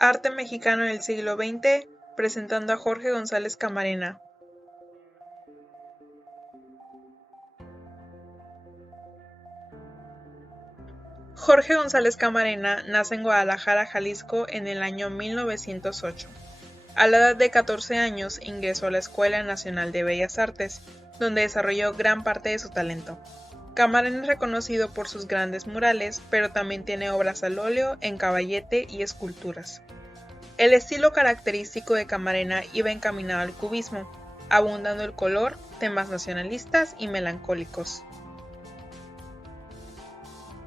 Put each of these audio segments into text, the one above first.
Arte mexicano en el siglo XX, presentando a Jorge González Camarena. Jorge González Camarena nace en Guadalajara, Jalisco, en el año 1908. A la edad de 14 años ingresó a la Escuela Nacional de Bellas Artes, donde desarrolló gran parte de su talento. Camarena es reconocido por sus grandes murales, pero también tiene obras al óleo, en caballete y esculturas. El estilo característico de Camarena iba encaminado al cubismo, abundando el color, temas nacionalistas y melancólicos.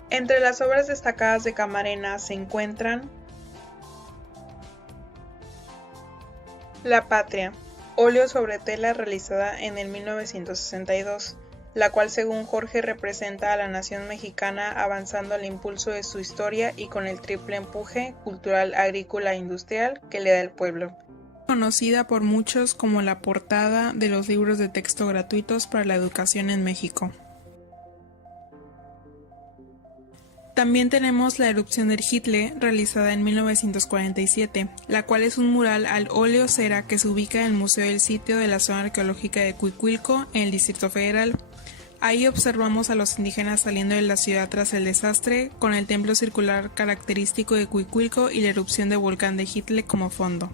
Entre las obras destacadas de Camarena se encuentran La Patria, óleo sobre tela realizada en el 1962, la cual según Jorge representa a la nación mexicana avanzando al impulso de su historia y con el triple empuje cultural, agrícola e industrial que le da el pueblo. Conocida por muchos como la portada de los libros de texto gratuitos para la educación en México. También tenemos La erupción del Hitler, realizada en 1947, la cual es un mural al óleo cera que se ubica en el Museo del Sitio de la Zona Arqueológica de Cuicuilco, en el Distrito Federal. Ahí observamos a los indígenas saliendo de la ciudad tras el desastre, con el templo circular característico de Cuicuilco y la erupción del volcán de Hitler como fondo.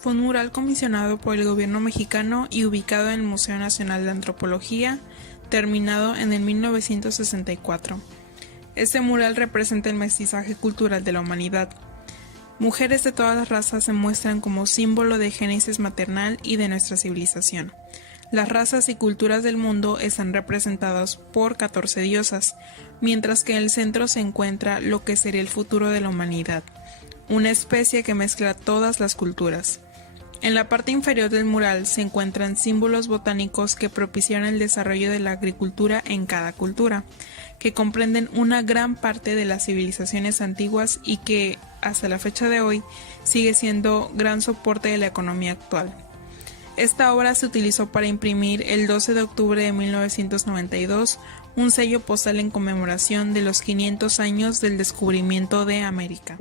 Fue un mural comisionado por el gobierno mexicano y ubicado en el Museo Nacional de Antropología, terminado en el 1964. Este mural representa el mestizaje cultural de la humanidad. Mujeres de todas las razas se muestran como símbolo de génesis maternal y de nuestra civilización. Las razas y culturas del mundo están representadas por 14 diosas, mientras que en el centro se encuentra lo que sería el futuro de la humanidad, una especie que mezcla todas las culturas. En la parte inferior del mural se encuentran símbolos botánicos que propiciaron el desarrollo de la agricultura en cada cultura, que comprenden una gran parte de las civilizaciones antiguas y que, hasta la fecha de hoy, sigue siendo gran soporte de la economía actual. Esta obra se utilizó para imprimir el 12 de octubre de 1992 un sello postal en conmemoración de los 500 años del descubrimiento de América.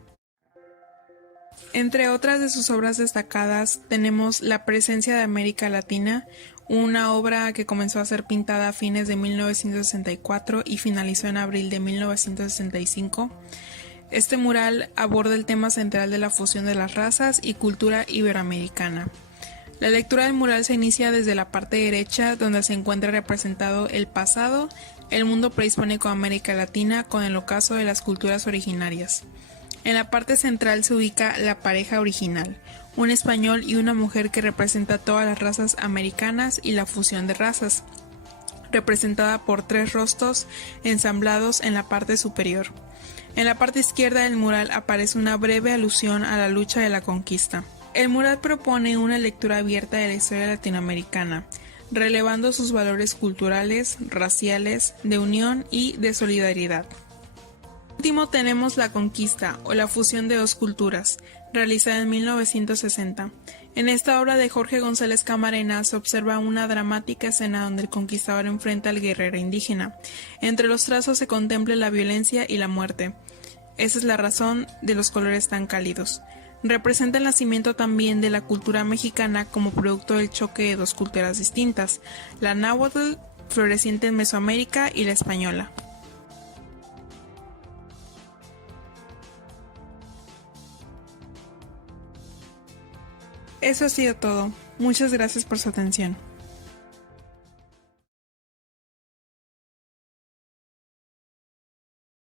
Entre otras de sus obras destacadas tenemos La presencia de América Latina, una obra que comenzó a ser pintada a fines de 1964 y finalizó en abril de 1965. Este mural aborda el tema central de la fusión de las razas y cultura iberoamericana. La lectura del mural se inicia desde la parte derecha, donde se encuentra representado el pasado, el mundo prehispánico de América Latina con el ocaso de las culturas originarias. En la parte central se ubica la pareja original, un español y una mujer que representa todas las razas americanas y la fusión de razas, representada por 3 rostros ensamblados en la parte superior. En la parte izquierda del mural aparece una breve alusión a la lucha de la conquista. El mural propone una lectura abierta de la historia latinoamericana, relevando sus valores culturales, raciales, de unión y de solidaridad. Por último tenemos La conquista, o la fusión de dos culturas, realizada en 1960. En esta obra de Jorge González Camarena se observa una dramática escena donde el conquistador enfrenta al guerrero indígena. Entre los trazos se contempla la violencia y la muerte. Esa es la razón de los colores tan cálidos. Representa el nacimiento también de la cultura mexicana como producto del choque de dos culturas distintas, la náhuatl, floreciente en Mesoamérica, y la española. Eso ha sido todo. Muchas gracias por su atención.